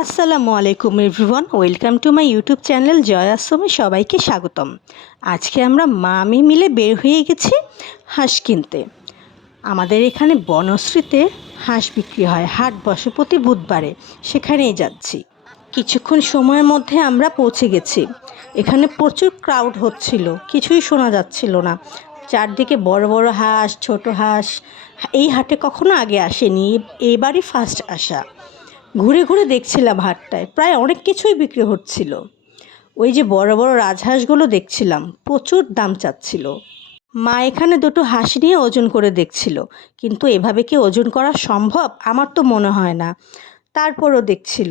আসসালামু আলাইকুম everyone, welcome to my YouTube channel জয় আশ্রমে সবাইকে স্বাগতম। আজকে আমরা মা আমি মিলে বের হয়ে গেছি হাঁস কিনতে। আমাদের এখানে বনশ্রীতে হাঁস বিক্রি হয়, হাট বসে প্রতি বুধবারে, সেখানেই যাচ্ছি। কিছুক্ষণ সময়ের মধ্যে আমরা পৌঁছে গেছি। এখানে প্রচুর ক্রাউড হচ্ছিল, কিছুই শোনা যাচ্ছিল না। চারদিকে বড় বড় হাঁস, ছোট হাঁস। এই হাটে কখনো আগে আসেনি, এবারই ফার্স্ট আসা। ঘুরে ঘুরে দেখছিলাম হাটটায়, প্রায় অনেক কিছুই বিক্রি হচ্ছিল। ওই যে বড় বড় রাজহাঁসগুলো দেখছিলাম, প্রচুর দাম চাচ্ছিল। মা এখানে দুটো হাঁস নিয়ে ওজন করে দেখছিল, কিন্তু এভাবে কি ওজন করা সম্ভব? আমার তো মনে হয় না। তারপরও দেখছিল।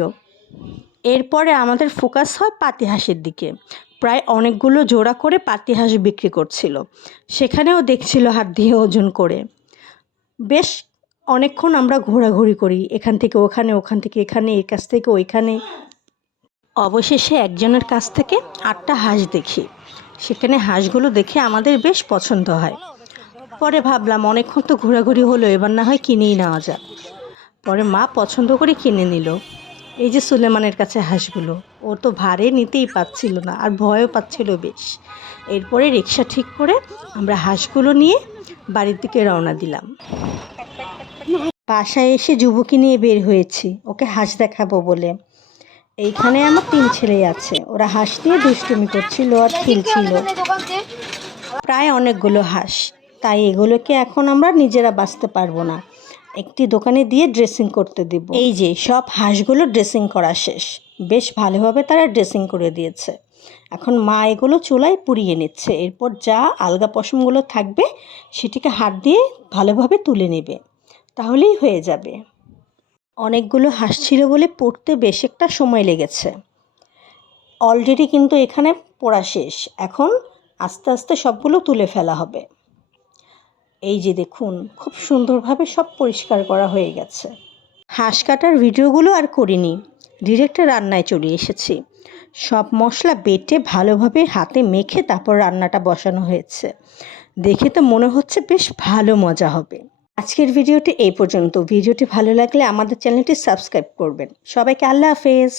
এরপরে আমাদের ফোকাস হয় পাতি হাঁসের দিকে। প্রায় অনেকগুলো জোড়া করে পাতি হাঁস বিক্রি করছিল, সেখানেও দেখছিল হাত দিয়ে ওজন করে। বেশ অনেকক্ষণ আমরা ঘোরাঘুরি করি, এখান থেকে ওখানে, ওখান থেকে এখানে, এর কাছ থেকে ওইখানে। অবশেষে একজনের কাছ থেকে 8টা হাঁস দেখি। সেখানে হাঁসগুলো দেখে আমাদের বেশ পছন্দ হয়। পরে ভাবলাম অনেকক্ষণ তো ঘোরাঘুরি হলো, এবার না হয় কিনেই নেওয়া যাক। পরে মা পছন্দ করে কিনে নিল। এই যে সুলেমানের কাছে হাঁসগুলো, ও তো ভারে নিতেই পাচ্ছিল না, আর ভয়ও পাচ্ছিল বেশ। এরপরে রিক্সা ঠিক করে আমরা হাঁসগুলো নিয়ে বাড়ির দিকে রওনা দিলাম। বাসায় এসে যুবকী নিয়ে বের হয়েছি ওকে হাঁস দেখাবো বলে। এইখানে আমার 3 ছেলে আছে, ওরা হাঁস নিয়ে দুষ্টুমি করছিল আর খেলছিল। প্রায় অনেকগুলো হাঁস, তাই এগুলোকে এখন আমরা নিজেরা বাঁচতে পারবো না, একটি দোকানে দিয়ে ড্রেসিং করতে দিব। এই যে সব হাঁসগুলো ড্রেসিং করা শেষ, বেশ ভালোভাবে তারা ড্রেসিং করে দিয়েছে। এখন মা এগুলো চুলায় পুড়িয়ে নিচ্ছে, এরপর যা আলগা পশমগুলো থাকবে সেটিকে হাত দিয়ে ভালোভাবে তুলে নেবে, তাহলেই হয়ে যাবে। অনেকগুলো হাঁস ছিল বলে পড়তে বেশ একটা সময় লেগেছে। অলরেডি কিন্তু এখানে পোড়া শেষ, এখন আস্তে আস্তে সবগুলো তুলে ফেলা হবে। এই যে দেখুন, খুব সুন্দরভাবে সব পরিষ্কার করা হয়ে গেছে। হাঁস কাটার ভিডিওগুলো আর করিনি, ডিরেক্ট রান্নায় চলে এসেছি। সব মশলা বেটে ভালোভাবে হাতে মেখে তারপর রান্নাটা বসানো হয়েছে। দেখে তো মনে হচ্ছে বেশ ভালো মজা হবে। আজকের ভিডিওটি এই পর্যন্ত। ভিডিওটি ভালো লাগলে আমাদের চ্যানেলটি সাবস্ক্রাইব করবেন। সবাইকে আল্লাহ হাফেজ।